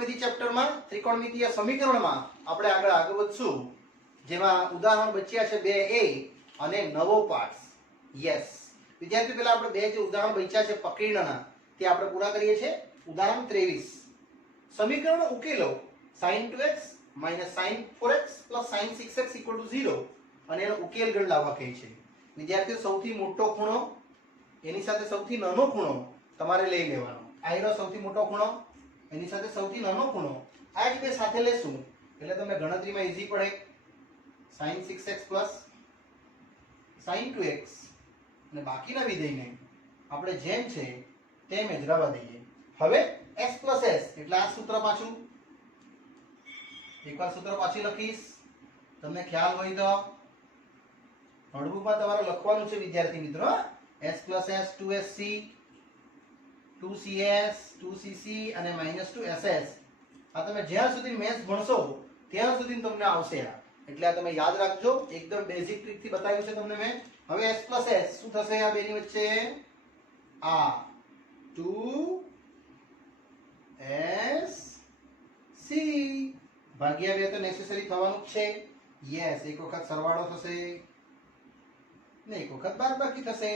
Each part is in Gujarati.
ત્રિકોણમિતિ ચેપ્ટરમાં ત્રિકોણમિતિય સમીકરણમાં આપણે આગળ વધશું, જેમાં ઉદાહરણ બચ્યા છે 2a અને નવો પાઠ. યસ વિદ્યાર્થીઓ, પહેલા આપણે બે જે ઉદાહરણ બચ્યા છે પ્રકીર્ણના તે આપણે પૂરા કરીએ છીએ. ઉદાહરણ 23, સમીકરણ ઉકેલો sin 2x sin 4x sin 6x 0 અને એનો ઉકેલ ગણ લાવવા કહે છે. વિદ્યાર્થીઓ, સૌથી મોટો ખૂણો એની સાથે સૌથી નાનો ખૂણો તમારે લઈ લેવાનો. આયરો સૌથી મોટો ખૂણો એની સાથે સૌથી નાનો ખૂણો, આ જ બે સાથે લેશું એટલે તમને ગણતરીમાં ઈઝી પડે. sin 6x sin 2x અને બાકીના વિધેયને આપણે જેમ છે તેમ જ રહેવા દઈએ. હવે x + s એટલે આ સૂત્ર પાછું એકવાર સૂત્ર પાછી લખીશ, તમને ખ્યાલ હોય તો નોટબુકમાં તમારે લખવાનું છે વિદ્યાર્થી મિત્રો. s + s 2sc 2cs 2cc અને -2ss. આ તમે જ્યાં સુધી મેથ્સ ભણશો ત્યાં સુધી તમને આવશે આ, એટલે આ તમે યાદ રાખજો. એકદમ બેઝિક ટ્રીક થી બતાવ્યું છે તમને મેં. હવે s + s શું થશે આ બેની વચ્ચે? આ 2sc ભાગ્યા 2 તો નેસેસરી થવાનું જ છે. યસ, એક વખત સરવાળો થશે ને એક વખત બાદબાકી થશે,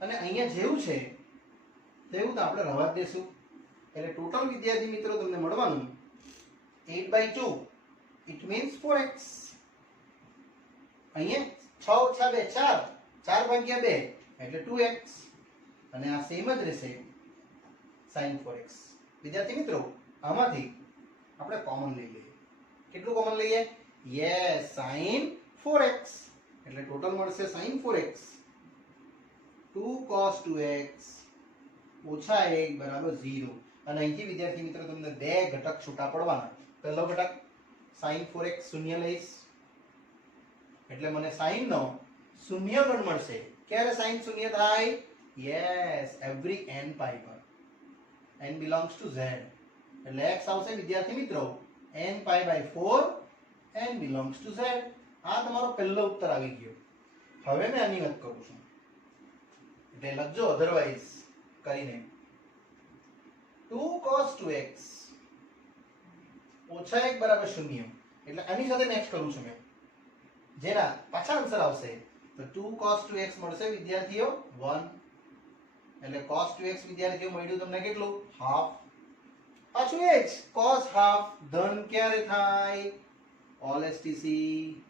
અને અહીંયા જેવું છે તેવું તો આપણે રહેવા જ દેશું. એટલે ટોટલ વિદ્યાર્થી મિત્રો તમને મળવાનું 8/2 ઇટ મીન્સ 4x. અહીંયા 6 - 2 4, 4/2 એટલે 2x, અને આ સેમ જ રહેશે sin 4x. વિદ્યાર્થી મિત્રો, આમાંથી આપણે કોમન લઈ લઈએ. કેટલું કોમન લઈએ? યસ, sin 4x એટલે ટોટલ મળશે sin 4x 2 cos 2x ઓછા 1 બરાબર 0. અને અહીંથી વિદ્યાર્થી મિત્રો તમને બે ઘટક છૂટા પડવાના. પહેલો ઘટક sin 4x શૂન્ય લઈશ એટલે મને sin નો શૂન્ય ગણ મળશે. ક્યારે sin શૂન્ય થાય? યસ, એવરી n પાઈ પર. n belongs to z એટલે x આવશે વિદ્યાર્થી મિત્રો n π/4, n belongs to z. આ તમારો પહેલો ઉત્તર આવી ગયો. હવે મેં આની વાત કરું છું એટલે લખજો અધરવાઇઝ કરીને 2 cos 2x ઓછા 1 બરાબર 0. એટલે આની સાથે નેક્સ્ટ કરું છું મેં, જેના પાછા આન્સર આવશે તો 2 cos 2x મળશે વિદ્યાર્થીઓ 1. એટલે cos 2x વિદ્યાર્થીઓ મળ્યું તમને કેટલું? હાફ. પાછું એ જ cos હાફ ધન ક્યારે થાય? All STC.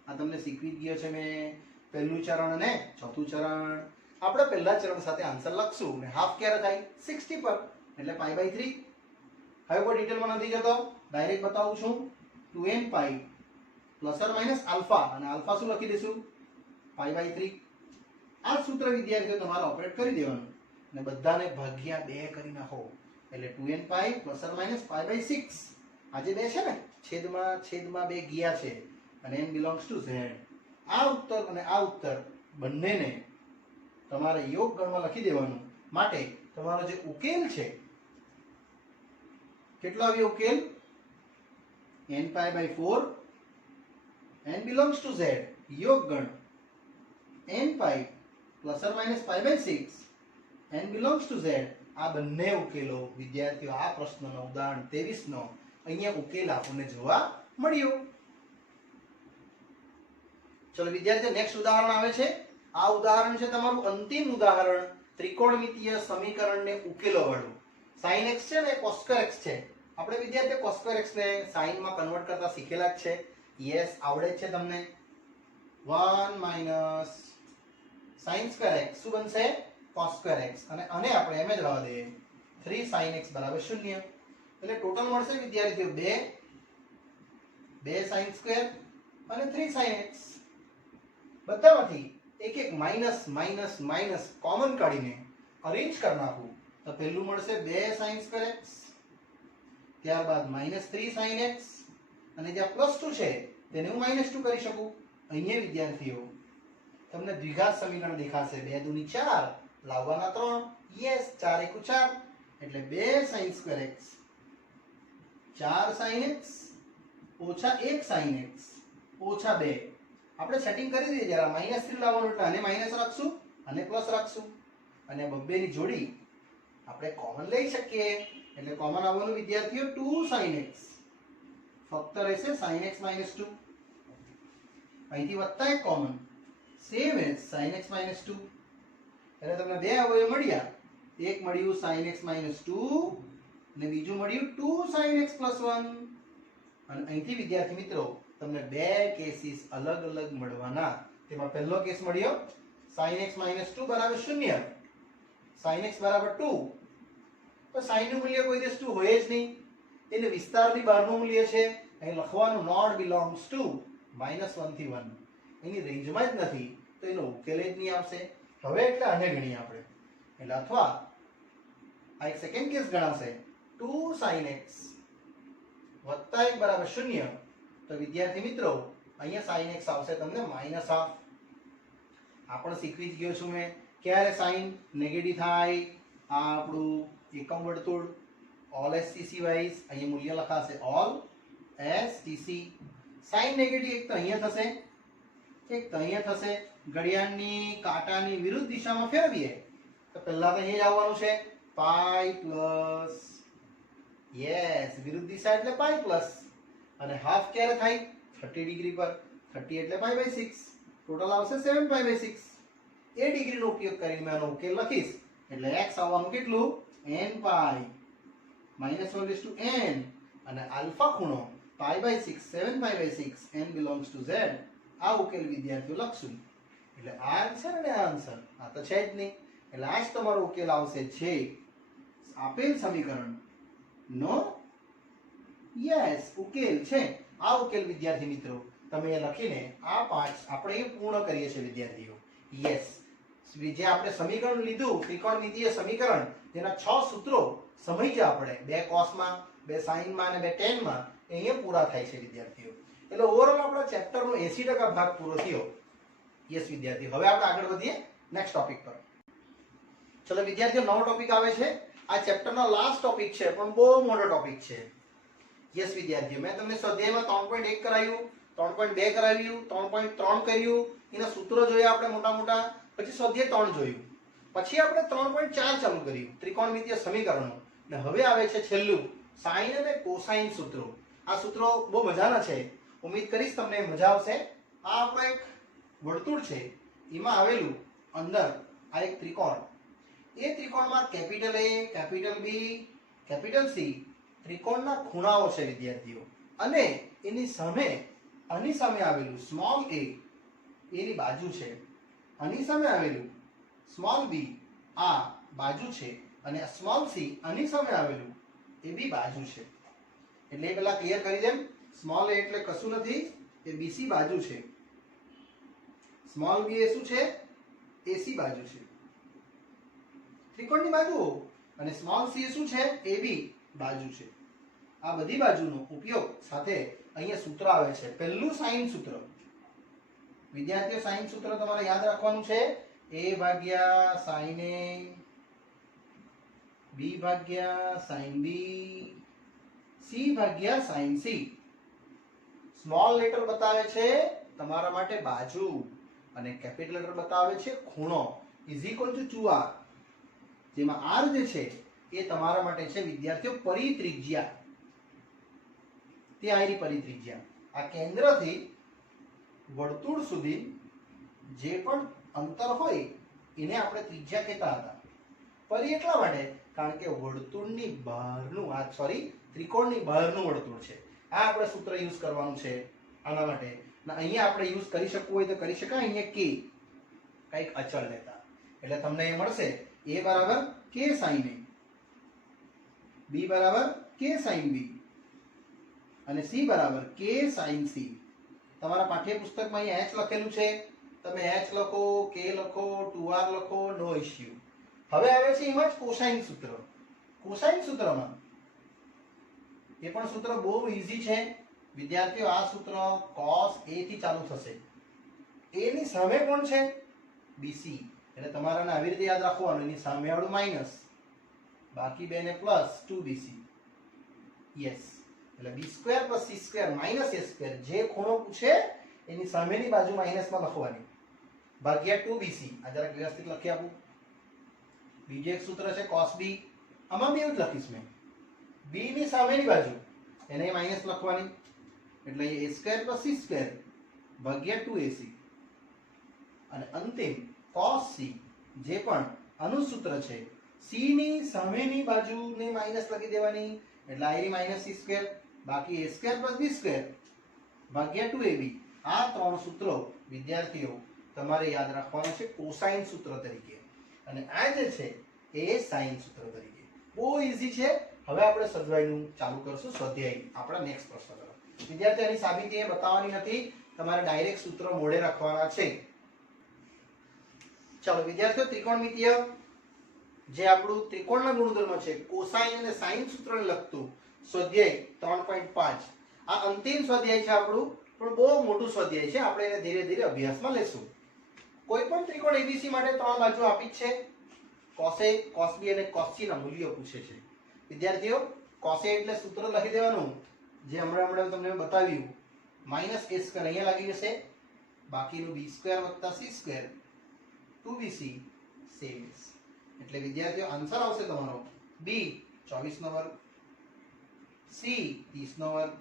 આ તમને શીખવી જ ગયો છે મેં. પહેલું ચરણ અને ચોથું ચરણ. આપણે પહેલા ચરણ સાથે આન્સર લખશું ને હાફ ક્યારે થાય? 60 પર એટલે π/3. હવે કોઈ ડિટેલમાં નથી જતો, ડાયરેક્ટ બતાવું છું. 2n π ± આલ્ફા, અને આલ્ફા શું લખી દઈશું? π/3. આ સૂત્ર વિદ્યાર્થીઓ તમારે ઓપરેટ કરી દેવાનું અને બધાને ભાગ્યા 2 કરી નાખો એટલે 2n π ± π/6. આજે બે છે ને છેદમાં બે ગયા છે અને n belongs to z. આ ઉત્તર અને આ ઉત્તર બંનેને તમારે યોગ ગણમાં લખી દેવાનું. માટે તમારો જે ઉકેલ છે કેટલો આવ્યો ઉકેલ? n π/4, n belongs to z યોગ ગણ n π ± π/6, n belongs to z. આ બંને ઉકેલો વિદ્યાર્થીઓ આ પ્રશ્નનો ઉદાહરણ 23 નો અહીંયા ઉકેલ આપણને જોવા મળ્યો. ચલો વિદ્યાર્થીઓ, નેક્સ્ટ ઉદાહરણ આવે છે. આ ઉદાહરણ છે તમારું અંતિમ ઉદાહરણ ત્રિકોણમિતિય સમીકરણને ઉકેલો વાળું. sin x છે ને cos x છે. આપણે વિદ્યાર્થીઓ cos x ને sin માં કન્વર્ટ કરતા શીખેલા જ છે. યસ, આવડે જ છે તમને. 1 - sin square x શું બનશે? cos x. અને આને આપણે એમ જ રહેવા દઈએ 3 sin x = 0. એટલે ટોટલ મળશે વિદ્યાર્થીઓ 2 sin square અને 3 sin x. બધામાંથી એક એક માઈનસ કોમન કાઢીને અરેન્જ કરી નાખું તો પહેલું મળશે 2 sin square x, ત્યારબાદ -3 sin x, અને જ્યાં +2 છે તેને હું -2 કરી શકું. અહીંયા વિદ્યાર્થીઓ તમને દ્વિઘાત સમીકરણ દેખાશે. 2 દુની 4 લાવવાના 3. યસ, 4 × 1 = 4 એટલે 2 sin square x 4 sin x ઓછા 1 sin x ઓછા 2. આપણે સેટિંગ કરી દઈએ જરા. -3 લાવવાનું એટલે આને માઈનસ રાખશું અને પ્લસ રાખશું, અને બબ્બેની જોડી આપણે કોમન લઈ શકીએ. એટલે કોમન આવવાનું વિદ્યાર્થીઓ 2 sin x ફક્ત રહેશે sin x - 2 અહીંથી વત્તા એક common same as sin x - 2 એટલે તમને બે અવયવ મળ્યા એક મળ્યું sin x - 2 અને બીજું મળ્યું 2 sin x + 1 અને અહીંથી વિદ્યાર્થી મિત્રો તમને બે કેસીસ અલગ અલગ મળવાના તેમાં પહેલો કેસ મળ્યો sin x - 2 = 0 sin x = 2 તો sin નું મૂલ્ય કોઈ દિવસ 2 હોય જ નહીં એટલે વિસ્તારની બહારનું મૂલ્ય છે અહીં લખવાનું નોટ બિલોંગ્સ ટુ -1 થી 1 એની રેન્જમાં જ નથી તો એનો ઉકેલ જ નહીં આવશે હવે એટલે આને ગણીએ આપણે એટલે અથવા આ એક સેકન્ડ કેસ ગણાશે 2 sin x વત્તા 1 બરાબર 0 તો વિદ્યાર્થી મિત્રો અહીંયા sin x આવશે તમને -1/2 આ પણ શીખવી જ ગયો છું મેં ક્યારે સાઇન નેગેટિવ થાય આ આપણું એકમ વર્તુળ ઓલ STC વાઇઝ અહીંયા મૂલ્ય લખાશે ઓલ STC સાઇન નેગેટિવ એક તો અહીંયા થશે એક તો અહીંયા થશે ઘડિયાળની કાંટાની વિરુદ્ધ દિશામાં ફેરવીએ તો પહેલા તો અહીંયા જ આવવાનું છે પાઈ પ્લસ યસ વિરુદ્ધ દિશા એટલે પાઈ પ્લસ અને હાફ ક્યારે થાય 30 ડિગ્રી પર 30 એટલે π/6 ટોટલ આવશે 7π/6 એ ડિગ્રીનો ઉપયોગ કરીને મેં આનો ઉકેલ લખીશ એટલે x આવવાનું કેટલું n પાઈ -1/n અને આલ્ફા ખૂણો π/6 7π/6 n belongs to z આ ઉકેલ વિદ્યાર્થીઓ લખશું એટલે આ આન્સર અને આ આન્સર આ તો છે જ નહીં એટલે આ જ તમારો ઉકેલ આવશે છે આપેલ સમીકરણ નો યસ ઉકેલ છે આ ઉકેલ વિદ્યાર્થી મિત્રો તમે એ લખીને આ પાંચ આપણે એ પૂર્ણ કરીએ છીએ વિદ્યાર્થીઓ યસ જે આપણે સમીકરણ લીધું ત્રિકોણમિતીય સમીકરણ તેના 6 સૂત્રો સમજ્યા આપણે બે કોસમાં બે સાઇનમાં અને બે ટેનમાં અહીંયા પૂરા થાય છે વિદ્યાર્થીઓ એટલે ઓવરઓલ આપણા ચેપ્ટરનો 80% ભાગ પૂરો થયો યસ વિદ્યાર્થીઓ હવે આપણે આગળ વધીએ નેક્સ્ટ ટોપિક પર ચલો વિદ્યાર્થીઓ નવો ટોપિક આવે છે આ ચેપ્ટરનો લાસ્ટ ટોપિક છે પણ બહુ મોટો ટોપિક છે યસ વિદ્યાર્થીઓ મેં તમને સ્વાધ્યાયમાં 3.1 કરાવ્યું 3.2 કરાવ્યું 3.3 કર્યું એના સૂત્રો જોયા આપણે મોટા મોટા પછી સ્વાધ્યાય 3 જોયું પછી આપણે 3.4 ચાલુ કર્યું ત્રિકોણમિતીય સમીકરણો અને હવે આવે છે છેલ્લું સાઇન અને કોસાઇન સૂત્રો આ સૂત્રો બહુ મજાના છે ઉમ્મીદ કરીશ તમને મજા આવશે આ આપણો એક વર્તુળ છે એમાં આવેલું અંદર આ એક ત્રિકોણ એ ત્રિકોણમાં capital A capital B capital C ત્રિકોણના ખૂણાઓ છે વિદ્યાર્થીઓ અને એની સામે આની સામે આવેલું સ્મોલ a એની બાજુ છે આની સામે આવેલું સ્મોલ b આ બાજુ છે અને સ્મોલ c આની સામે આવેલું એ બી બાજુ છે એટલે એ પેલા ક્લિયર કરી દેમ સ્મોલ a એટલે કશું નથી એ BC બાજુ છે સ્મોલ b એ શું છે AC બાજુ છે ત્રિકોણની બાજુઓ અને સ્મોલ c શું છે AB બાજુ છે આ બધી બાજુનો ઉપયોગ સાથે અહીંયા સૂત્ર આવે છે પહેલું સાઇન સૂત્ર વિદ્યાર્થીઓ સાઇન સૂત્ર તમારે યાદ રાખવાનું છે a ભાગ્યા sin a b ભાગ્યા sin b c ભાગ્યા sin c સ્મોલ લેટર બતાવે છે તમારા માટે બાજુ અને કેપિટલ લેટર બતાવે છે ખૂણો = 2r જેમાં r જે છે એ તમારા માટે છે વિદ્યાર્થીઓ પરિત્રિજ્યા તે આયરી પરિત્રિજ્યા આ કેન્દ્રથી વર્તુળ સુધી જે પણ અંતર હોય એને આપણે ત્રિજ્યા કહેતા હતા પરી એટલા માટે કારણ કે વર્તુળની બહારનું આ ત્રિકોણની બહારનું વર્તુળ છે આ આપણે સૂત્ર યુઝ કરવાનું છે આના માટે અને અહીંયા આપણે યુઝ કરી શકવું હોય તો કરી શકાય અહીંયા k કંઈક અચળ લેતા એટલે તમને એ મળશે a બરાબર k sin a b બરાબર k sin b અને c બરાબર k sin c તમારા પાઠ્યપુસ્તકમાં અહીં h લખેલું છે તમે h લખો k લખો 2r લખો નો ઇશ્યુ હવે આવે છે એમાં જ કોસાઇન સૂત્ર કોસાઇન સૂત્રમાં એ પણ સૂત્ર બહુ ઈઝી છે વિદ્યાર્થીઓ આ સૂત્ર cos a થી ચાલુ થશે a ની સામે કોણ છે bc એટલે તમારે આવી રીતે યાદ રાખવાનું એની સામે વાળું માઈનસ બાકી બેને પ્લસ 2bc યસ એટલે b² + c² - a² જે ખૂણો પૂછે એની સામેની બાજુ માઈનસમાં લખવાની ભાગ્યા 2bc આ જરા વ્યવસ્થિત લખી આપું બીજું એક સૂત્ર છે cos b આમાં બે જ લખીશ મેં b ની સામેની બાજુ એને માઈનસ લખવાની, એટલે a square plus c square ભાગ્યા 2ac, અને અંતિમ cos c જે પણ આનું સૂત્ર છે c ની સામેની બાજુને માઈનસ લખી દેવાની, એટલે a માઈનસ c સ્ક્વેર બાકી a square plus b square ભાગ્યા 2ab. આ ત્રણ સૂત્રો વિદ્યાર્થીઓ તમારે યાદ રાખવાનું છે કોસાઇન સૂત્ર તરીકે, અને આ જે છે એ સાઇન સૂત્ર તરીકે. બહુ ઈઝી છે. હવે આપણે સદવાયનું ચાલુ કરશું સ્વાધ્યાય આપણા નેક્સ્ટ પ્રશ્ન તરફ. વિદ્યાર્થી આની સાબિતી એ બતાવવાની નથી, તમારે ડાયરેક્ટ સૂત્ર મોઢે રાખવાના છે. ચાલો વિદ્યાર્થીઓ, ત્રિકોણમિતિય જે આપણું ત્રિકોણના ગુણધર્મ છે કોસાઇન અને સાઇન સૂત્રને લગતું સ્વાધ્યાય 3.5 આ અંતિમ સ્વાધ્યાય છે આપણું, પણ બહુ મોટું સ્વાધ્યાય છે. આપણે એને ધીરે ધીરે અભ્યાસમાં લેશું. કોઈ પણ ત્રિકોણ એબીસી માટે ત્રણ બાજુ આપી જ છે. cos A, cos B અને cos C ના મૂલ્યો પૂછે છે. વિદ્યાર્થીઓ, cos A એટલે સૂત્ર લખી દેવાનું જે હમણાં તમને બતાવ્યું, માઈનસ a સ્ક્વેર અહીંયા લાગી જશે, બાકીનું b સ્ક્વેર વત્તા c સ્ક્વેર 2bc સેમ. એટલે વિદ્યાર્થીઓ આન્સર આવશે તમારો b 24 નો વર્ગ, c 30 નો વર્ગ,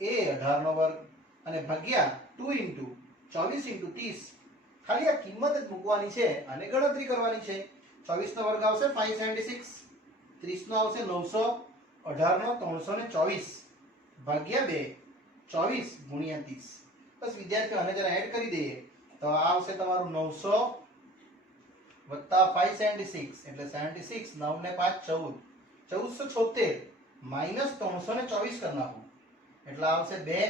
a 18 નો વર્ગ અને ભાગ્યા 2 * 24 * 30. ખાલી આ કિંમત જ મૂકવાની છે અને ગણતરી કરવાની છે. 24 નો વર્ગ આવશે 576, 30 નો આવશે 900, 18 નો 324 ભાગ્યા 2, 24 * 30. બસ વિદ્યાર્થીઓ આને જરા એડ કરી દઈએ તો આ આવશે તમારું 900 વત્તા 576 એટલે 76, 9 ને 5 14, 1476 માઈનસ 324 કરી નાખું એટલે આવશે 2,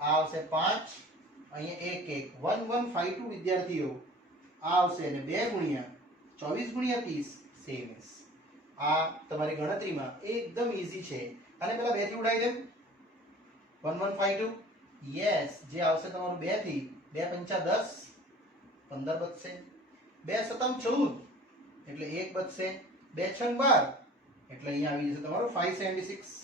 આ આવશે 5, અહીંયા 1 1 1152 વિદ્યાર્થીઓ આ આવશે, અને 2 ગુણ્યા 24 * 30 સેમ. આ તમારી ગણતરીમાં એકદમ ઈઝી છે. અને પેલા 2 થી ઉડાવી દેમ, 1152 યસ, જે આવશે તમારું 2 થી 2 * 5 = 10, 15 બચશે, 2 * 7 = 14 એટલે 1 બચશે, 2 * 6 = 12 એટલે અહીંયા આવી જશે તમારું 576.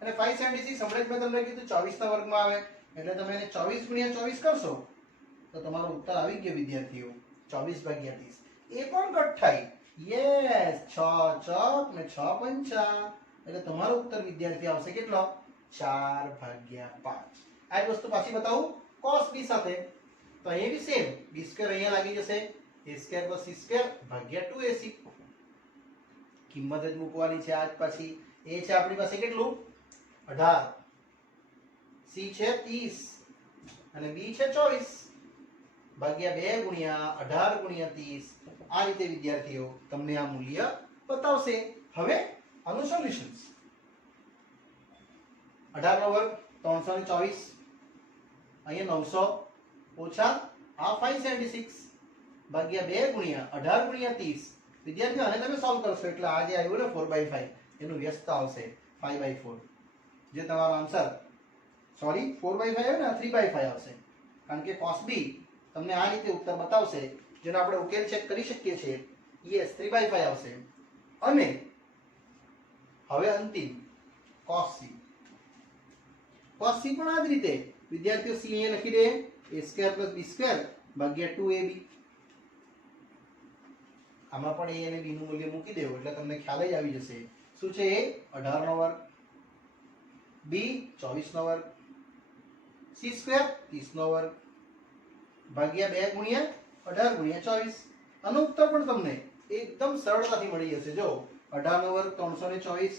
અને 576 હમણાં જ મેં તમને કીધું 24 ના વર્ગમાં આવે, એટલે તમે એને 24 * 24 કરશો તો તમારો ઉત્તર આવી ગયો વિદ્યાર્થીઓ 24/30. એ પણ કટ થાય, યસ, 6 ચોક ને 6 પંચા, એટલે તમારો ઉત્તર વિદ્યાર્થી આવશે કેટલો? 4/5. આ જ વસ્તુ પાછી બતાવું cos b સાથે, તો અહીંયા બી સેમ, b સ્ક્વેર અહીંયા લાગી જશે, a square plus c square ભાગ્યા 2ac. કિંમત જ મૂકવાની છે. આજ પાછી a છે આપણી પાસે કેટલું? 18, c છે 30 અને b છે 24 ભાગ્યા 2 ગુણ્યા 18 ગુણ્યા 30. આ રીતે વિદ્યાર્થીઓ તમને આ મૂલ્ય બતાવશે. હવે આનું સોલ્યુશન, 18 નો વર્ગ 324, અહીંયા 900 ઓછા આ 576 ભાગ્યા 2 ગુણ્યા 18 ગુણ્યા 30. વિદ્યાર્થીઓ આને તમે સોલ્વ કરશો એટલે આ જે આવ્યું ને 4/5 એનું વ્યસ્ત આવશે 5/4, જે તમારો આન્સર, સોરી 4/5 આવ્યો ને, 3/5 આવશે, કારણ કે cos b તમને આ રીતે ઉત્તર બતાવશે, જેનો આપણે ઉકેલ ચેક કરી શકીએ છીએ. યસ, 3/5 આવશે. અને હવે અંતિમ cos c. cos c પણ આ જ રીતે વિદ્યાર્થીઓ c અહીંયા લખી દે, a² + b² ભાગ્યા 2ab. આમાં પણ a અને b નું મૂલ્ય મૂકી દેવું એટલે તમને ખ્યાલ જ આવી જશે. શું છે? a 18 નો વર્ગ, b 24 નો વર્ગ, c² 30 નો વર્ગ ભાગ્યા 2 ગુણ્યા 18 ગુણ્યા 24. આનો ઉત્તર પણ તમને એકદમ સરળતાથી મળી જશે. જો 18 નો વર્ગ 324,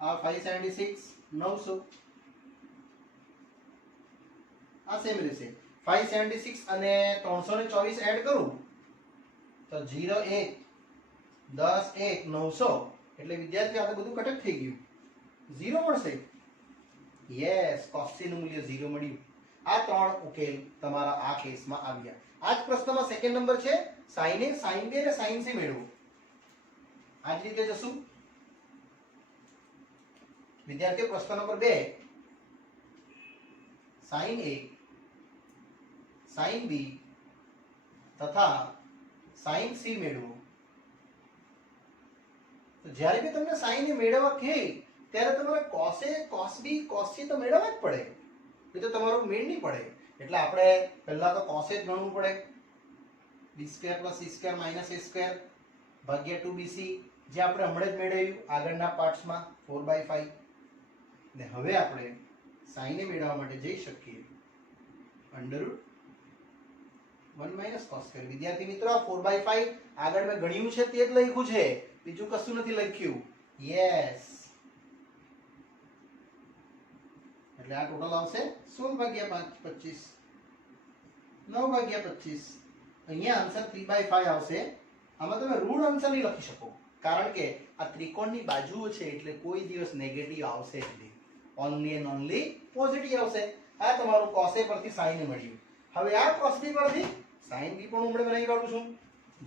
આ 576, 900, આ સેમ રહેશે. 576 અને 324 એડ કરું તો 0 1 10 1 900 એટલે વિદ્યાર્થીઓ આ બધું કટક થઈ ગયું, 0 મળશે. યસ, cos c નું મૂલ્ય 0 મળ્યું. આ ત્રણ ઉકેલ તમારા આ કેસમાં આવ્યા. આ જ પ્રશ્નમાં સેકન્ડ નંબર છે sin a, sin b અને sin c મેળવો. આ જ રીતે જશું વિદ્યાર્થીઓ. પ્રશ્ન number 2, sin a, sin b તથા sin c મેળવો. તો જ્યારે બી તમને sin a મેળવવા કહે ત્યારે તમારે cos a, cos b, cos c તો મેળવવા જ પડે, એ તો તમારું મેળ નહીં પડે. એટલે આપણે પહેલા તો cos a જ ગણવું પડે, b² + c² - a² ભાગ્યા 2bc જે આપણે હમણાં જ મેળવ્યું આગળના પાર્ટ્સમાં 4/5 ને હવે આપણે સાઈને મેળવવા માટે જઈ શકીએ √1 - cos². વિદ્યાર્થી મિત્રો આ 4/5 આગળ મેં ગણ્યું છે તે જ લખ્યું છે, બીજું કશું નથી લખ્યું. યસ, એટલે આ ટોટલ આવશે 16/25 9/25. અહીંયા આન્સર 3/5 આવશે. આમાં તમે ઋણ આન્સર નહીં લખી શકો કારણ કે આ ત્રિકોણની બાજુઓ છે એટલે કોઈ દિવસ નેગેટિવ આવશે જ નહીં, ઓનલી એન્ડ ઓનલી પોઝિટિવ આવશે. આ તમારું cos A પરથી sin A મળ્યું. હવે આ cos B પરથી sin B પણ હું હમણાં બનાવી કાઢું છું,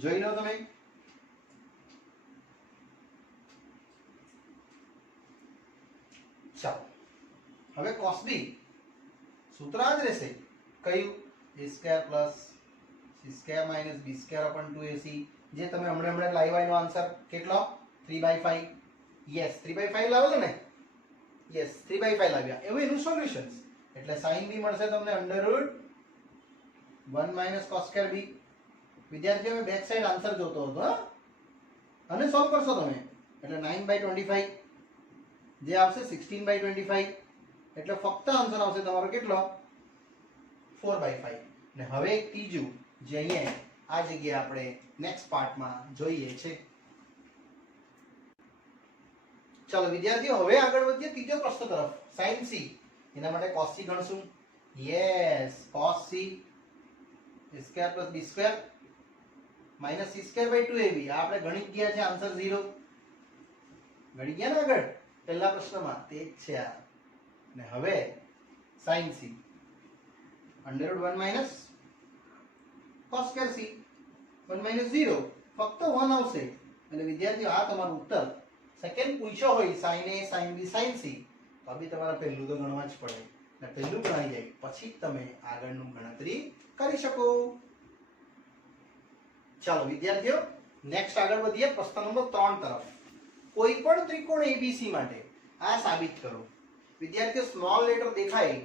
જોઈ લો તમે. ચાલો હવે cos B સૂત્ર આ જ રહેશે, કયું? a² + c² - b²/2ac. જે તમે હમણાં લાવ્યા એનો આન્સર કેટલો? 3/5. યસ, 3/5 લાવેલો ને? યસ, 3/5 લાવ્યા. એવું એનું સોલ્યુશન. એટલે sin b મળશે તમને √1 - cos²b. વિદ્યાર્થીઓ મેં બેક સાઈડ આન્સર જોતો હતો હા, અને સોલ્વ કરશો તમે એટલે 9/25 જે આવશે 16/25. એટલે ફક્ત આન્સર આવશે તમારો કેટલો? 4/5. ને હવે એક ત્રીજું જે અહીંયા આ જગ્યાએ આપણે નેક્સ્ટ પાર્ટમાં જોઈએ છે. ચલો વિદ્યાર્થીઓ હવે આગળ વધીએ ત્રીજો પ્રશ્ન તરફ. sin c એના માટે cos c ગણશું. Yes, cos c a² + b² - c²/2ab. આ આપણે ગણી ગયા છે, આન્સર 0 ગણી ગયા ને આગળ પહેલા પ્રશ્નમાં, તે જ છે આ. ને હવે sin c √1 - cos²c 1 - 0 ફક્ત 1 આવશે. એટલે વિદ્યાર્થીઓ આ તમારું ઉત્તર સેકન્ડ પૂછ્યો હોય sin A sin B sin C તો બી તમારે પહેલું તો ગણવા જ પડે, ને પહેલું ગણાઈ જાય પછી તમે આગળનું ગણતરી કરી શકો. ચાલો વિદ્યાર્થીઓ નેક્સ્ટ આગળ વધીએ પ્રશ્ન નંબર 3 તરફ. કોઈ પણ ત્રિકોણ ABC માટે આ સાબિત કરો. વિદ્યાર્થીઓ સ્મોલ લેટર દેખાય,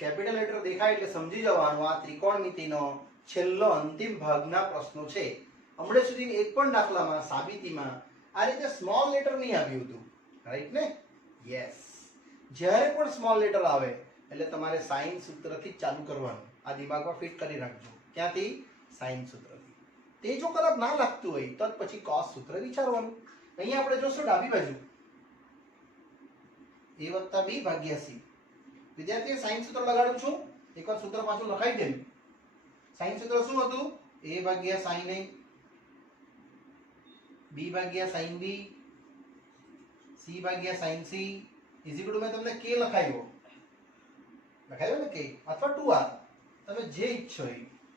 કેપિટલ લેટર દેખાય એટલે સમજી જવાનું આ ત્રિકોણમિતિનો છેલ્લો અંતિમ ભાગના પ્રશ્નો છે. હમણાં સુધી એક પણ દાખલામાં સાબિતીમાં આ રીતે સ્મોલ લેટર નહીં આવ્યું હતું, રાઈટ ને? યસ, જ્યારે પણ સ્મોલ લેટર આવે એટલે તમારે સાઇન સૂત્રથી ચાલુ કરવાનું. આ દિમાગમાં ફિટ કરી રાખજો. ક્યાંથી? સાઇન સૂત્રથી. તે જો કદાચ ના લાગતું હોય તો પછી cos સૂત્ર વિચારવાનું. અહીંયા આપણે જોશું ડાબી બાજુ a + b / c. વિદ્યાર્થીઓ સાઇન સૂત્ર લગાડું છું, એકવાર સૂત્ર પાછું લખાઈ દેવું. સાઇન સૂત્ર શું હતું? a / sin A b / sin B c / sin C = મેં તમને k લખાયો ને k અથવા 2r, તમે જે ઈચ્છો એ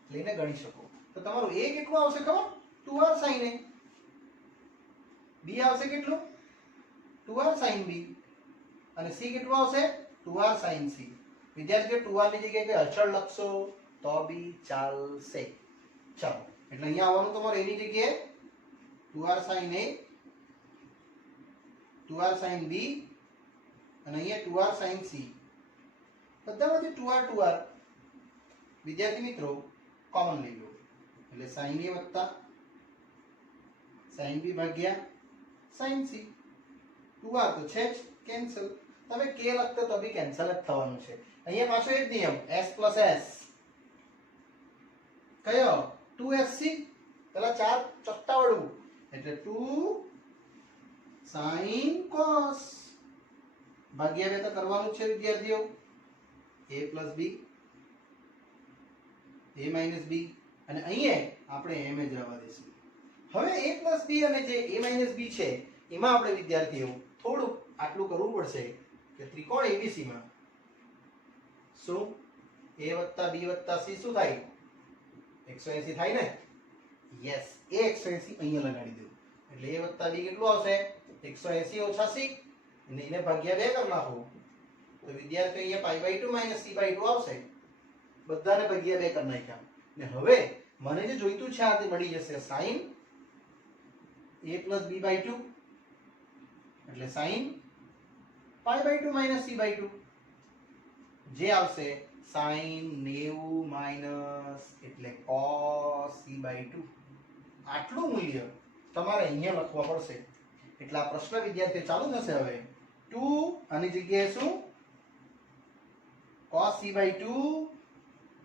લઈને ગણી શકો. તો તમારું a કેટલું આવશે ખબર? 2r sin A. b આવશે કેટલું? 2r sin B. અને c કેટલું આવશે? 2r sin C. વિદ્યાર્થીઓ 2r ની જગ્યાએ કે અચળ લખશો તો બી ચાલશે. ચાલો એટલે અહીંયા આવવાનું તમારે એની જગ્યાએ 2r sin A 2r sin B અને અહીંયા 2r sin C. બધામાંથી 2r વિદ્યાર્થી મિત્રો કોમન લઈ લો એટલે sin A + sin B / sin C. 2r તો છે જ, કેન્સલ. તમે k લખતો તો બી કેન્સલ જ થવાનું છે. અહીંયા પાછો એક નિયમ s + s કયો? 2sc પેલા 4 ચોકટા વાળું એટલે 2 sin cos ભાગ્યા 2 તો કરવાનું છે વિદ્યાર્થીઓ. a + b a - b અને અહીંયા આપણે m જ રહેવા દઈશું. હવે a + b અને જે a - b છે એમાં આપણે વિદ્યાર્થીઓ થોડું આટલું કરવું પડશે કે ત્રિકોણ ABC માં શું a + b + c શું થાય? 180 થાય ને? યસ, a 180 અહીંયા લગાડી દો એટલે a + b કેટલું આવશે? 180 - c અને એને ભાગ્યા 2 કરી નાખો તો વિદ્યાર્થીઓ અહીંયા π/2 - c/2 આવશે. બધાને ભાગ્યા 2 કરી નાખ્યા. ને હવે મને જે જોઈતું છે આ તે મળી જશે sin a + b/2 એટલે sin π/2 - c/2 જે આવશે sin 90 - એટલે cos c/2. આટલું મૂલ્ય તમારે અહીંયા લખવા પડશે. એટલે આ પ્રશ્ન વિદ્યાર્થીઓ ચાલુ થશે હવે 2 આની જગ્યાએ શું cos c by 2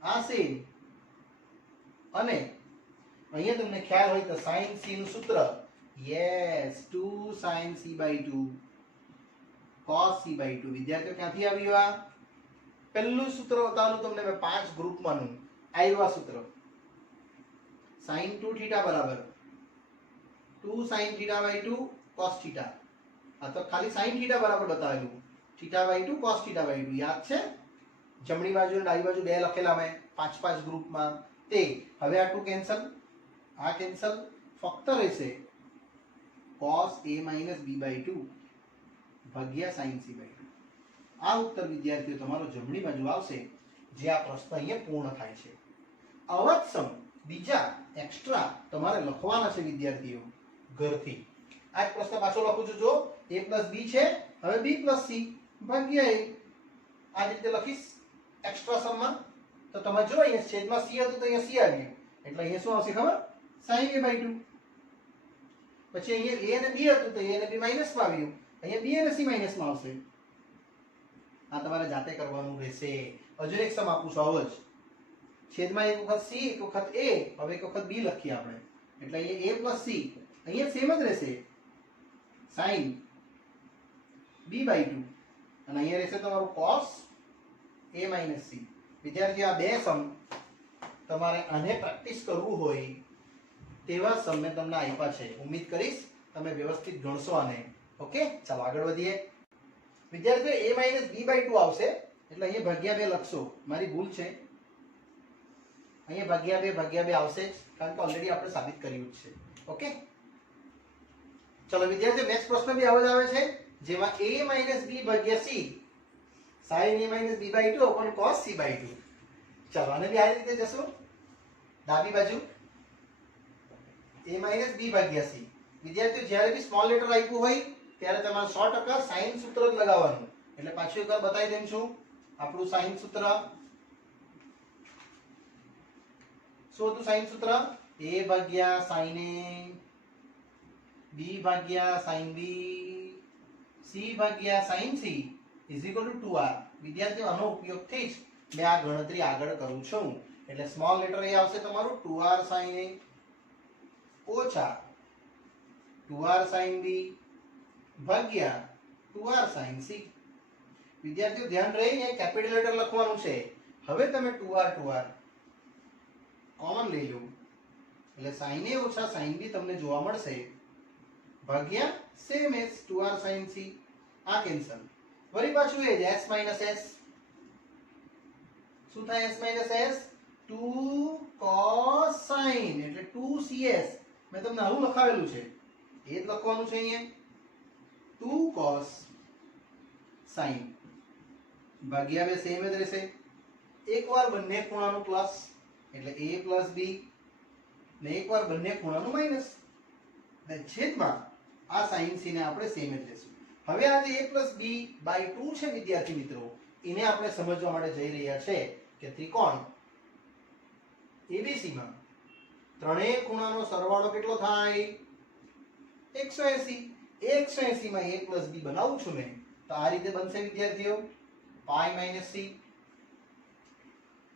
આ સેમ અને અહીંયા તમને ખ્યાલ હોય તો sin c નું સૂત્ર yes 2 sin c by 2 cos c by 2 વિદ્યાર્થીઓ ક્યાંથી આવ્યું આ પહેલું સૂત્ર બતાવ્યું તમને મેં 5 ગ્રુપમાંનું આવ્યું આ સૂત્ર sin 2 થીટા બરાબર 2 sin theta by 2 cos theta આ તો ખાલી sin theta બરાબર બતાવેલું theta by 2 cos theta by 2 યાદ છે જમણી બાજુ અને ડાબી બાજુ બે લખેલા મેં 5 ગ્રુપમાં તે હવે આ 2 કેન્સલ આ કેન્સલ ફક્ત રહેશે cos a - b by 2 ભાગ્યા sin c by 2 આ ઉત્તર વિદ્યાર્થીઓ તમારો જમણી બાજુ આવશે જે આ પ્રશ્ન અહીંયા પૂર્ણ થાય છે આવા જ સમ બીજા એક્સ્ટ્રા તમારે લખવાના છે વિદ્યાર્થીઓ ઘરથી આ એક પ્રશ્ન પાછો લખું છું જો a + b છે હવે b + c ભાગ્યા a આ રીતે લખીશ એક્સ્ટ્રા સમમાં તો તમે જો અહીંયા છેદમાં c હતું તો અહીંયા c આવ્યું એટલે અહીંયા શું આવશે ખબર sin a by 2 પછી અહીંયા a અને b હતું તો a અને b માઈનસમાં આવ્યું અહીંયા b અને c માઈનસમાં આવશે આ તમારે જાતે કરવાનું રહેશે હજુ એક સમ આપું છું આવો જ છેદમાં એક વખત c એક વખત a હવે એક વખત b લખીએ આપણે એટલે અહીંયા a + c અહીંયા સેમ જ રહેશે sin b by 2 અને અહીંયા રહેશે તમારું cos a - c વિદ્યાર્થીઓ આ બે સમ તમારે આને પ્રેક્ટિસ કરવું હોય તેવા સમ મેં તમને આપ્યા છે ઉમ્મીદ કરીશ તમે વ્યવસ્થિત ગણશો આને ઓકે ચાલો આગળ વધીએ વિદ્યાર્થીઓ a - b by 2 આવશે એટલે અહીંયા ભાગ્યા 2 લખશો મારી ભૂલ છે અહીંયા ભાગ્યા 2 આવશે જ કારણ કે ઓલરેડી આપણે સાબિત કર્યું જ છે ઓકે ચલો વિદ્યાર્થીઓ નેક્સ્ટ પ્રશ્ન બી આવો જ આવે છે જેમાં a - b ભાગ્યા c sin a - b by 2 upon cos c by 2 ચલો આને બી આ રીતે જશું ડાબી બાજુ a - b ભાગ્યા c વિદ્યાર્થીઓ જ્યારે બી સ્મોલ લેટર આપ્યું હોય ત્યારે તમારે 100% સાઇન સૂત્ર જ લગાવવાનું એટલે પાછું એકવાર બતાવી દઉં છું આપણું સાઇન સૂત્ર શું હતું સાઇન સૂત્ર a ભાગ્યા sin a b ભાગ્યા sin b c ભાગ્યા sin c = 2r વિદ્યાર્થીઓ આનો ઉપયોગથી જ મેં આ ગણતરી આગળ કરું છું એટલે સ્મોલ લેટર એ આવશે તમારું 2r sin a ઓછા 2r sin b ભાગ્યા 2r sin c વિદ્યાર્થીઓ ધ્યાન રહે અહીં કેપિટલ લેટર લખવાનું છે હવે તમે 2r કોમન લઈ લો એટલે sin a ઓછા sin b તમને જોવા મળશે ભાગ્યા same as 2r sin c આ કેન્સલ વળી પાછું એ જ s - s શું થાય s - s 2 cos sin એટલે 2cs મેં તમને આવું લખાવેલું છે એ જ લખવાનું છે અહીંયા 2 cos sin ભાગ્યા 2 સેમ જ રહેશે એકવાર બંને ખૂણાનું પ્લસ એટલે a + b ને એકવાર બંને ખૂણાનું માઈનસ ને છેદમાં આ sin c ને આપણે સેમ જ લેશું હવે આ જે a + b by 2 છે વિદ્યાર્થી મિત્રો એને આપણે સમજવા માટે જઈ રહ્યા છે કે ત્રિકોણ ABC માં ત્રણેય ખૂણાનો સરવાળો કેટલો થાય 180 180 માં a + b બનાવું છું મેં તો આ રીતે બનશે વિદ્યાર્થીઓ pi - c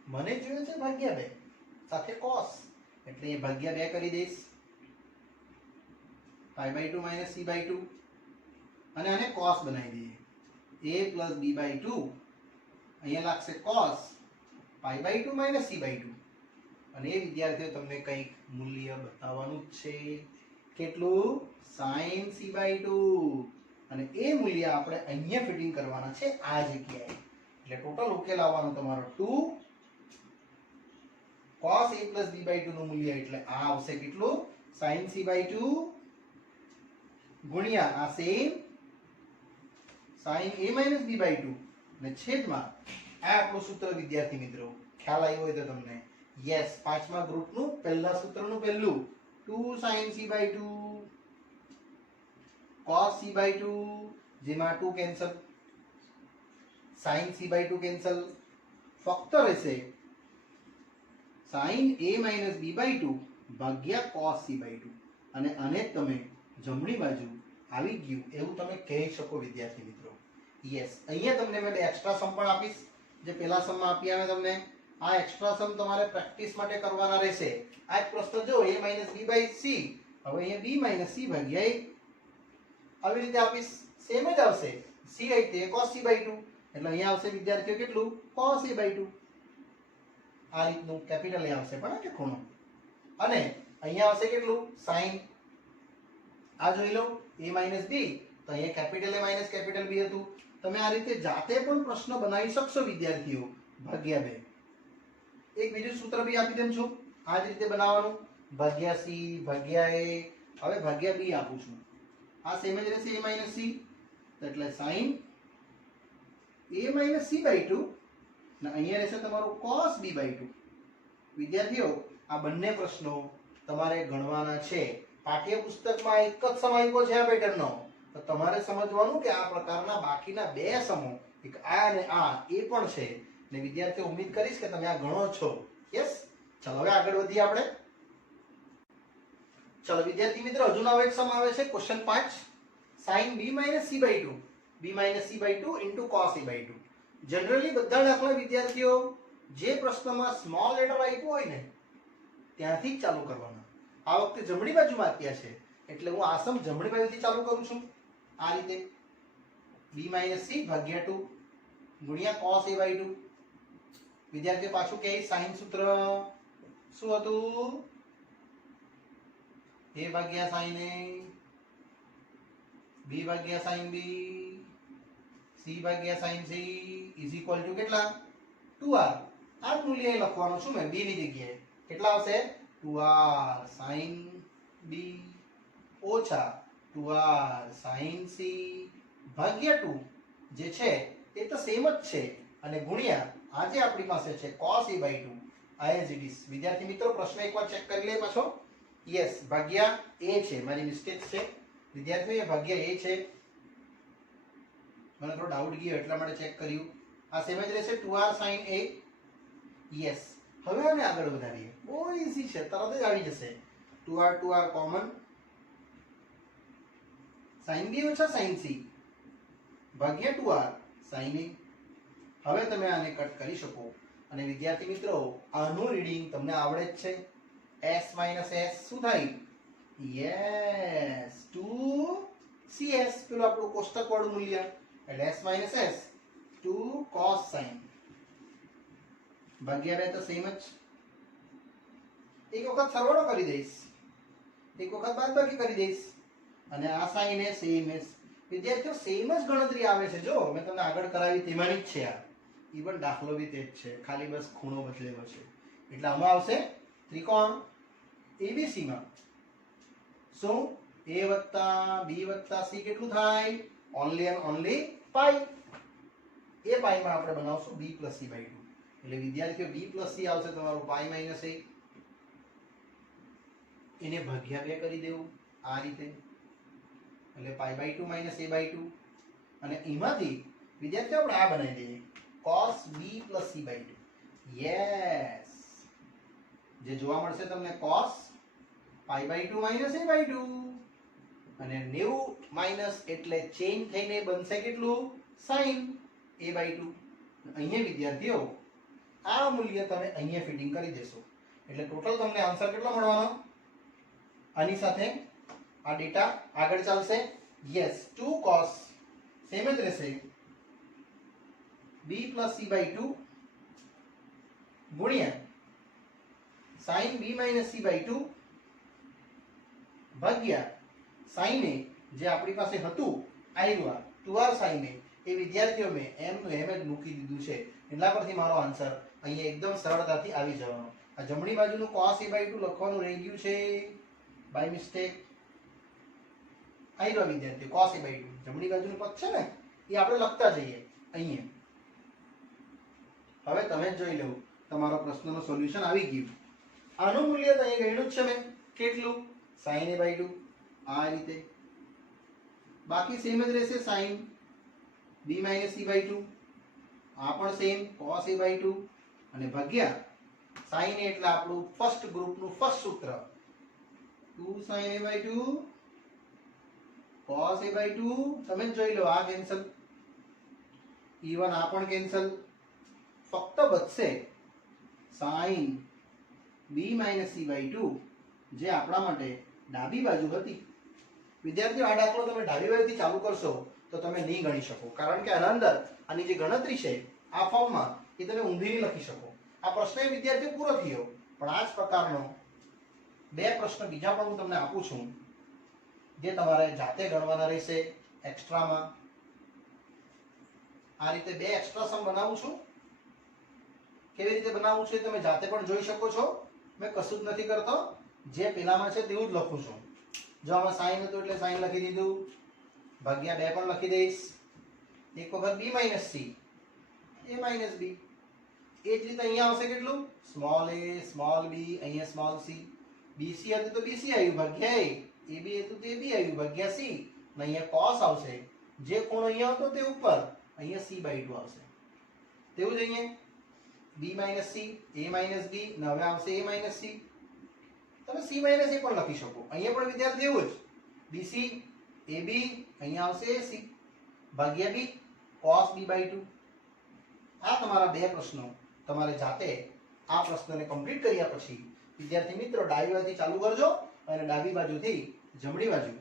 મને જોઈએ છે ભાગ્યા 2 સાથે cos એટલે એ ભાગ્યા 2 કરી દઈશ pi by 2 - c by 2 અને આને cos બનાવી દઈએ a + b by 2 અહીંયા લાગશે cos pi by 2 - c by 2 અને એ વિદ્યાર્થીઓ તમને કંઈક મૂલ્ય બતાવવાનું જ છે કેટલું sin c by 2 અને એ મૂલ્ય આપણે અહીંયા ફિટિંગ કરવાના છે આ જગ્યાએ એટલે ટોટલ ઉકેલ આવવાનો તમારો 2 cos a + b by 2 નું મૂલ્ય એટલે આ આવશે કેટલું sin c by 2 ગુણ્યા આ same sin a - b by 2 ને છેદમાં આ આપણું સૂત્ર વિદ્યાર્થી મિત્રો ખ્યાલ આવ્યો હોય તો તમને યસ પાંચમા ગ્રુપનું પહેલા સૂત્રનું પહેલું 2 sin c by 2 cos c by 2 જેમાં 2 cancel sin c by 2 cancel ફક્ત રહેશે sin a - b by 2 ભાગ્યા cos c by 2 અને આને તમે જમણી બાજુ આવી ગયું એવું તમે કહી શકો વિદ્યાર્થી મિત્રો. યસ, અહીંયા તમને મેં બે એક્સ્ટ્રા સમ પણ આપીશ, જે પેલા સમમાં આપી આવે તમને. આ એક્સ્ટ્રા સમ તમારે પ્રેક્ટિસ માટે કરવાના રહેશે. આ એક પ્રશ્ન જો a - b / c, હવે અહીંયા b - c ભાગ્યા a આવી રીતે આપીશ, સેમ જ આવશે. c હોય તે cos c / 2, એટલે અહીંયા આવશે વિદ્યાર્થીઓ કેટલું, cos a / 2. આ રીતનું કેપિટલ A આવશે પણ કે ખૂણો, અને અહીંયા આવશે કેટલું, sin. આ જોઈ લો a - b, તો અહીંયા કેપિટલ A - કેપિટલ B હતું. તમે આ રીતે જાતે પણ પ્રશ્ન બનાવી શકશો વિદ્યાર્થીઓ, ભાગ્યા 2. એક બીજું સૂત્ર બી આપી દેમ છું, આ જ રીતે બનાવવાનું, ભાગ્યા c ભાગ્યા a. હવે ભાગ્યા b આપું છું, આ સેમ જ રહેશે a - c, એટલે sin a - c / 2, ને અહીંયા રહેશે તમારું cos b / 2. વિદ્યાર્થીઓ આ બંને પ્રશ્નો તમારે ગણવાના છે. પાઠ્યપુસ્તકમાં એક જ સમ આપ્યો છે આ પેટર્નનો, તો તમારે સમજવાનું કે આ પ્રકારના બાકીના બે સમો, એક આ અને આ, એ પણ છે. ને વિદ્યાર્થીઓ ઉમ્મીદ કરીશ કે તમે આ ગણો છો. યસ, ચલો હવે આગળ વધીએ આપણે. ચલો વિદ્યાર્થી મિત્રો, હજુ નવો એક સમ આવે છે, question 5. sin b - c / 2, b - c / 2 into cos a / 2. Generally બધા દાખલા વિદ્યાર્થીઓ જે પ્રશ્નમાં સ્મોલ લેટર આપ્યું હોય ને ત્યાંથી જ ચાલુ કરવાના. આ વખતે જમણી બાજુમાં આપ્યા છે, એટલે હું આ સમ જમણી બાજુથી ચાલુ કરું છું. આ રીતે b - c ભાગ્યા 2 ગુણ્યા cos a / 2. વિદ્યાર્થીઓ પાછું કે sin સૂત્ર શું હતું, a ભાગ્યા sin a, b ભાગ્યા sin b, c ભાગ્યા sin c is equal to કેટલા, 2r. આ જ મૂલ્ય લખવાનું છું મેં b ની જગ્યાએ. કેટલા આવશે, 2r sin b ઓછા 2r sin c ભાગ્યા 2, જે છે એ તો સેમ જ છે, અને ગુણ્યા આ જે આપણી પાસે છે cos a / 2, as it is. વિદ્યાર્થી મિત્રો પ્રશ્ન એકવાર ચેક કરી લે પાછો. યસ, ભાગ્યા a છે, મારી મિસ્ટેક છે વિદ્યાર્થીઓ, એ ભાગ્યા a છે, મને થોડો ડાઉટ ગયો એટલા માટે ચેક કર્યું. આ સેમ જ રહેશે 2r sin a. યસ, હવે આને આગળ વધારીએ, બહુ ઈઝી છે, તરત જ આવી જશે. 2r કોમન, sin b ઓછા sin c ભાગ્યા 2r sin a. હવે તમે આને કટ કરી શકો, અને વિદ્યાર્થી મિત્રો આનું રીડિંગ તમને આવડે જ છે. s - s શું થાય, યસ 2cs, પેલું આપણું કોષ્ટક વાળું મૂલ્ય, એટલે s - s 2 cos sin ભાગ્યા 2, તો સેમ જ. એક વખત સરવાળો કરી દઈશ, એક વખત બાદબાકી કરી દઈશ, અને આ sin એ સેમ જ. વિદ્યાર્થીઓ સેમ જ ગણતરી આવે છે, જો મેં તમને આગળ કરાવી તેમાંની જ છે. આ ઈવન દાખલો બી તે જ છે, ખાલી બસ ખૂણો બદલેલો છે. એટલે આમાં આવશે ત્રિકોણ ABC માં શું, a + b + c કેટલું થાય, ઓન્લી એન્ડ ઓન્લી પાઈ. એ પાઈ માં આપણે બનાવશું b + c / 2, એટલે વિદ્યાર્થીઓ b + c આવશે તમારું પાઈ - a. એને ભાગ્યા 2 કરી દેવું આ રીતે, એટલે પાઈ / 2 - a / 2, અને એમાંથી વિદ્યાર્થીઓ આપણે આ બનાવી દઈએ cos b + c / 2. યસ, જે જોવા મળશે તમને cos પાઈ / 2 - a / 2, અને 90 માઈનસ એટલે ચેન્જ થઈને બનશે કેટલું, sin a / 2. અહીંયા વિદ્યાર્થીઓ આ મૂલ્ય તમે અહીંયા ફિટિંગ કરી દેશો, એટલે ટોટલ તમને આન્સર કેટલો મળવાનો. આની સાથે આ ડેટા આગળ ચાલશે. યસ, 2 cos સેમ જ રહેશે b + c / 2 ગુણ્યા sin b - c / 2 ભાગ્યા sin a, જે આપણી પાસે હતું આવ્યું 2r sin a, એ વિદ્યાર્થીઓ મેં એમનું એમ જ મૂકી દીધું છે, એટલા પરથી મારો આન્સર અહીંયા એકદમ સરળતાથી આવી જવાનો. આ જમણી બાજુનું cos a / 2 લખવાનું રહી ગયું છે બાય મિસ્ટેક. આવ્યું વિદ્યાર્થીઓ cos a / 2, જમણી બાજુનું પદ છે ને એ આપણે લખતા જઈએ અહીંયા. હવે તમે જ જોઈ લો, તમારો પ્રશ્નનું સોલ્યુશન આવી ગયું. આનું મૂલ્ય તો અહીંયા ગણ્યું જ છે મેં, કેટલું, sin a / 2 આ રીતે. બાકી સેમ જ રહેશે sin b - c / 2, આ પણ સેમ cos a / 2, અને ભાગ્યા sin a એટલે આપણું ફર્સ્ટ ગ્રુપનું ફર્સ્ટ સૂત્ર 2 sin a / 2 cos a/2 તમે જ જોઈ લો આ કેન્સલ, even આ પણ કેન્સલ, ફક્ત બચશે sin b - c/2 જે આપણા માટે ડાબી બાજુ હતી. વિદ્યાર્થીઓ આ દાખલો તમે ડાબી બાજુથી ચાલુ કરશો તો તમે નહીં ગણી શકો, કારણ કે આના અંદર આની જે ગણતરી છે આ ફોર્મમાં એ તમે ઊંધી નહીં લખી શકો. આ પ્રશ્ન એ વિદ્યાર્થીઓ પૂરો થયો, પણ આ જ પ્રકારનો બે પ્રશ્ન બીજા પણ હું તમને આપું છું જે તમારે જાતે ગણવાના રહેશે એક્સ્ટ્રામાં. આ રીતે બે એક્સ્ટ્રા સમ બનાવું છું. કેવી રીતે બનાવું છું એ તમે જાતે પણ જોઈ શકો છો. મેં કશું જ નથી કરતો, જે પેલામાં છે તેવું જ લખું છું. જો આમાં સાઈન હતું એટલે સાઈન લખી દીધું, ભાગ્યા 2 પણ લખી દઈશ. એક વખત b - c, a - b. એ જ રીતે અહીંયા આવશે કેટલું, સ્મોલ a સ્મોલ b, અહીંયા સ્મોલ c. bc હતું તો bc આવ્યું ભાગ્યા a, ab હતું તો ab આવ્યું ભાગ્યા c. અને અહીંયા cos આવશે, જે ખૂણો અહીંયા હતો તે ઉપર, અહીંયા c/2 આવશે. તેવું જ અહીંયા b - c, a - b, અને હવે આવશે a - c. તમે c - a પણ લખી શકો. અહીંયા પણ વિદ્યાર્થી એવું જ, bc ab, અહીંયા આવશે ac ભાગ્યા b cos b/2. આ તમારા બે પ્રશ્નો તમારે જાતે આ પ્રશ્નને કમ્પ્લીટ કર્યા પછી વિદ્યાર્થી મિત્રો ડાબી બાજુથી ચાલુ કરજો અને ડાબી બાજુથી જમણી બાજુ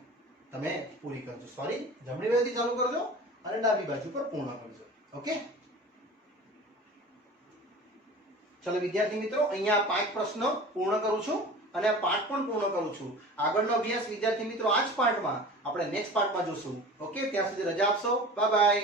તમે પૂરી કરજો. સોરી, જમણી બાજુથી ચાલુ કરજો અને ડાબી બાજુ પર પૂર્ણ કરજો. ઓકે, ચલો વિદ્યાર્થી મિત્રો, અહીંયા 5 પ્રશ્નો પૂર્ણ કરું છું અને આ પાઠ પણ પૂર્ણ કરું છું. આગળનો અભ્યાસ વિદ્યાર્થી મિત્રો આ જ પાઠમાં આપણે નેક્સ્ટ પાર્ટમાં જોશું. ઓકે, ત્યાં સુધી રજા આપશો. Bye bye.